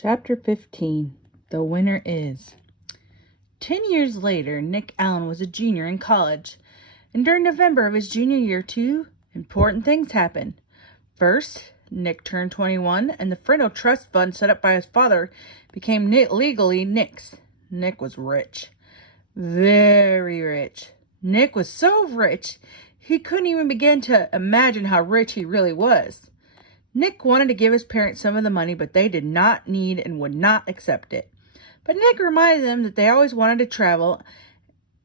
Chapter 15. The Winner Is. 10 years later, Nick Allen was a junior in college, and during November of his junior year, two important things happened. First, Nick turned 21, and the Friendle Trust Fund set up by his father became legally Nick's. Nick was rich. Very rich. Nick was so rich, he couldn't even begin to imagine how rich he really was. Nick wanted to give his parents some of the money, but they did not need and would not accept it. But Nick reminded them that they always wanted to travel,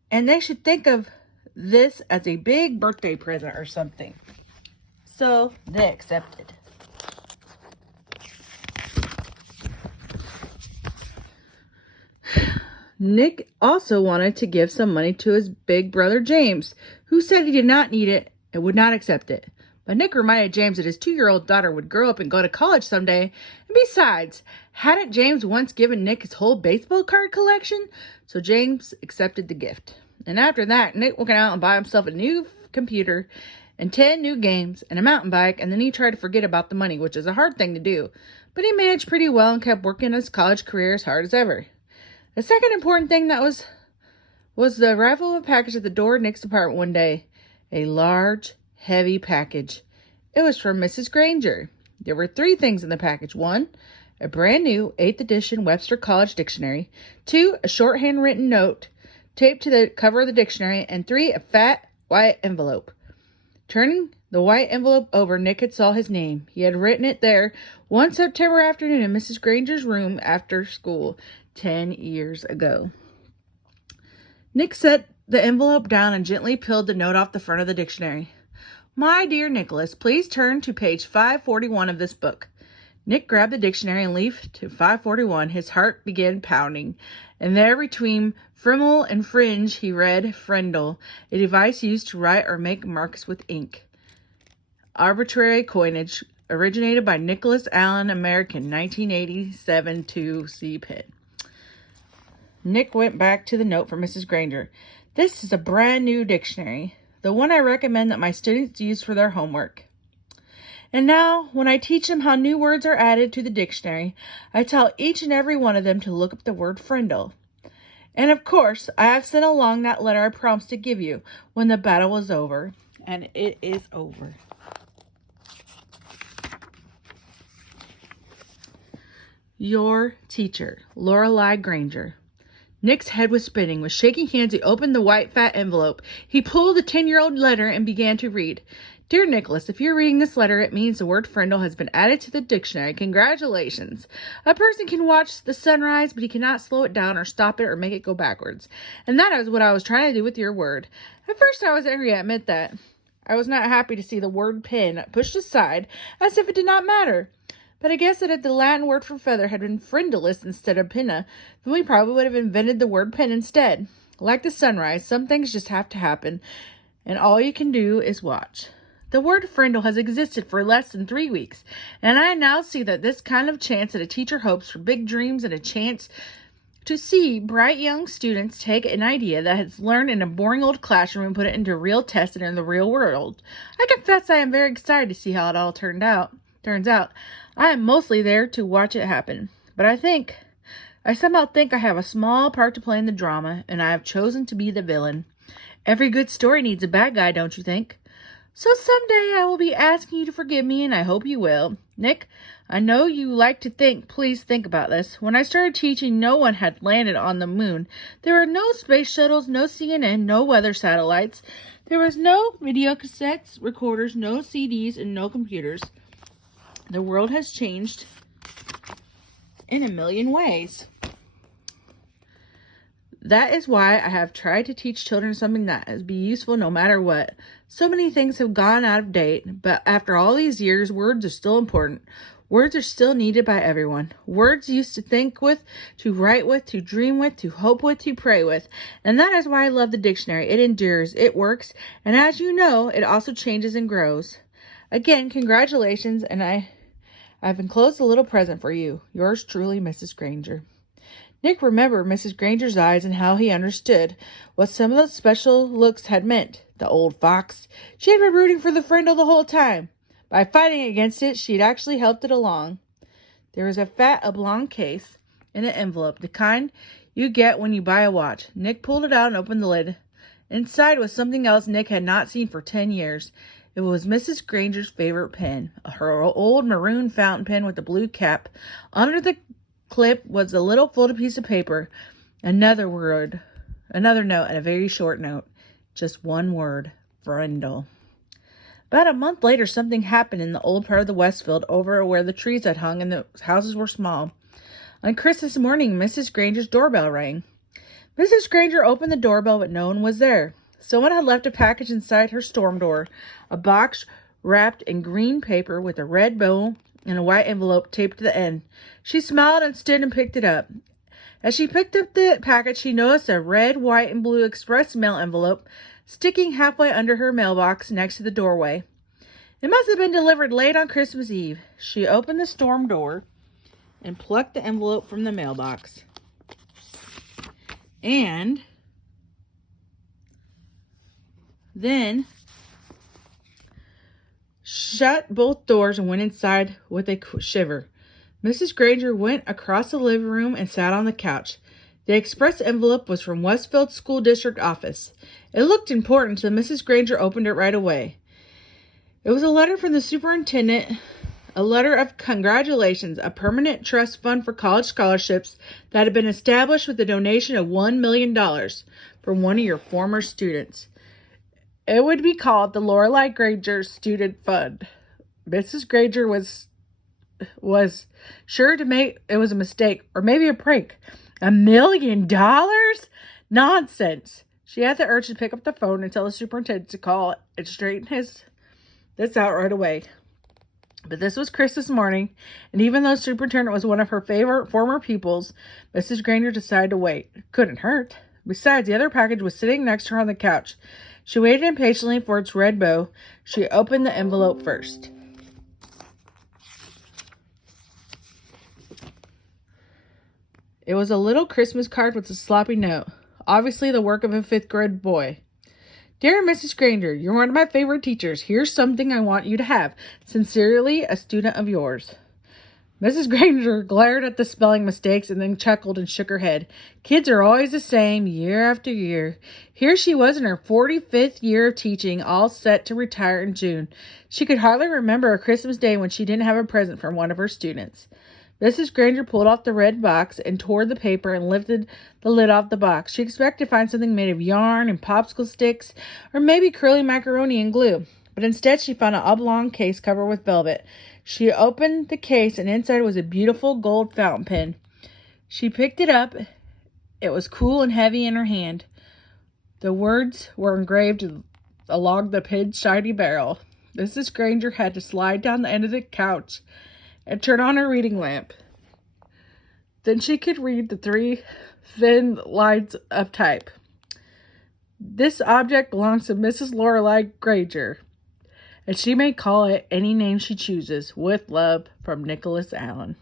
and they should think of this as a big birthday present or something. So they accepted. Nick also wanted to give some money to his big brother James, who said he did not need it and would not accept it. But Nick reminded James that his 2-year-old daughter would grow up and go to college someday. And besides, hadn't James once given Nick his whole baseball card collection? So James accepted the gift. And after that, Nick went out and bought himself a new computer and 10 new games and a mountain bike. And then he tried to forget about the money, which is a hard thing to do. But he managed pretty well and kept working his college career as hard as ever. The second important thing that was the arrival of a package at the door of Nick's apartment one day. A large, heavy package. It was from Mrs. Granger. There were 3 things in the package. 1, a brand new 8th edition Webster College Dictionary. 2, a shorthand written note taped to the cover of the dictionary. And 3, a fat white envelope. Turning the white envelope over, Nick had saw his name. He had written it there one September afternoon in Mrs. Granger's room after school 10 years ago. Nick set the envelope down and gently peeled the note off the front of the dictionary. My dear Nicholas, please turn to page 541 of this book. Nick grabbed the dictionary and leafed to 541. His heart began pounding. And there between Frimmel and fringe, he read Friendle, a device used to write or make marks with ink. Arbitrary coinage, originated by Nicholas Allen, American, 1987 to C. Pitt. Nick went back to the note from Mrs. Granger. This is a brand new dictionary, the one I recommend that my students use for their homework. And now, when I teach them how new words are added to the dictionary, I tell each and every one of them to look up the word Friendle. And of course, I have sent along that letter I promised to give you when the battle was over. And it is over. Your teacher, Lorelei Granger. Nick's head was spinning. With shaking hands, he opened the white fat envelope. He pulled the 10-year-old letter and began to read. Dear Nicholas, if you're reading this letter, it means the word Friendle has been added to the dictionary. Congratulations. A person can watch the sunrise, but he cannot slow it down or stop it or make it go backwards. And that is what I was trying to do with your word. At first, I was angry, I admit that. I was not happy to see the word pin pushed aside as if it did not matter. But I guess that if the Latin word for feather had been frindulus instead of pinna, then we probably would have invented the word pin instead. Like the sunrise, some things just have to happen, and all you can do is watch. The word Friendle has existed for less than 3 weeks, and I now see that this kind of chance that a teacher hopes for big dreams and a chance to see bright young students take an idea that has learned in a boring old classroom and put it into real tests and in the real world. I confess I am very excited to see how it all turns out. I am mostly there to watch it happen, but I somehow think I have a small part to play in the drama, and I have chosen to be the villain. Every good story needs a bad guy, don't you think? So someday I will be asking you to forgive me, and I hope you will. Nick, I know you like to think. Please think about this. When I started teaching, no one had landed on the moon. There were no space shuttles, no CNN, no weather satellites. There was no video cassettes, recorders, no CDs, and no computers. The world has changed in a million ways. That is why I have tried to teach children something that is be useful no matter what. So many things have gone out of date, but after all these years, words are still important. Words are still needed by everyone. Words used to think with, to write with, to dream with, to hope with, to pray with. And that is why I love the dictionary. It endures, it works, and as you know, it also changes and grows. Again, congratulations, and I've enclosed a little present for you. Yours truly, Mrs. Granger. Nick remembered Mrs. Granger's eyes and how he understood what some of those special looks had meant. The old fox. She had been rooting for the Friendle the whole time. By fighting against it, she had actually helped it along. There was a fat oblong case in an envelope, the kind you get when you buy a watch. Nick pulled it out and opened the lid. Inside was something else Nick had not seen for 10 years. It was Mrs. Granger's favorite pen, her old maroon fountain pen with a blue cap. Under the clip was a little folded piece of paper. Another note, and a very short note. Just one word, Brindle. About a month later, something happened in the old part of the Westfield over where the trees had hung and the houses were small. On Christmas morning, Mrs. Granger's doorbell rang. Mrs. Granger opened the doorbell, but no one was there. Someone had left a package inside her storm door, a box wrapped in green paper with a red bow and a white envelope taped to the end. She smiled and stood and picked it up. As she picked up the package, she noticed a red, white, and blue express mail envelope sticking halfway under her mailbox next to the doorway. It must have been delivered late on Christmas Eve. She opened the storm door and plucked the envelope from the mailbox. And then shut both doors and went inside with a shiver. Mrs. Granger went across the living room and sat on the couch. The express envelope was from Westfield School District office. It looked important, so Mrs. Granger opened it right away. It was a letter from the superintendent, a letter of congratulations, a permanent trust fund for college scholarships that had been established with a donation of $1 million from one of your former students. It would be called the Lorelei Granger Student Fund. Mrs. Granger was sure to make it was a mistake or maybe a prank. $1 million? Nonsense. She had the urge to pick up the phone and tell the superintendent to call and straighten this out right away. But this was Christmas morning, and even though the superintendent was one of her favorite former pupils, Mrs. Granger decided to wait. It couldn't hurt. Besides, the other package was sitting next to her on the couch. She waited impatiently for its red bow. She opened the envelope first. It was a little Christmas card with a sloppy note, obviously the work of a 5th grade boy. Dear Mrs. Granger, you're one of my favorite teachers. Here's something I want you to have. Sincerely, a student of yours. Mrs. Granger glared at the spelling mistakes and then chuckled and shook her head. Kids are always the same, year after year. Here she was in her 45th year of teaching, all set to retire in June. She could hardly remember a Christmas day when she didn't have a present from one of her students. Mrs. Granger pulled off the red box and tore the paper and lifted the lid off the box. She expected to find something made of yarn and popsicle sticks or maybe curly macaroni and glue. But instead she found an oblong case covered with velvet. She opened the case and inside was a beautiful gold fountain pen. She picked it up. It was cool and heavy in her hand. The words were engraved along the pen's shiny barrel. Mrs. Granger had to slide down the end of the couch and turn on her reading lamp. Then she could read the 3 thin lines of type. This object belongs to Mrs. Lorelei Granger, and she may call it any name she chooses. With love, from Nicholas Allen.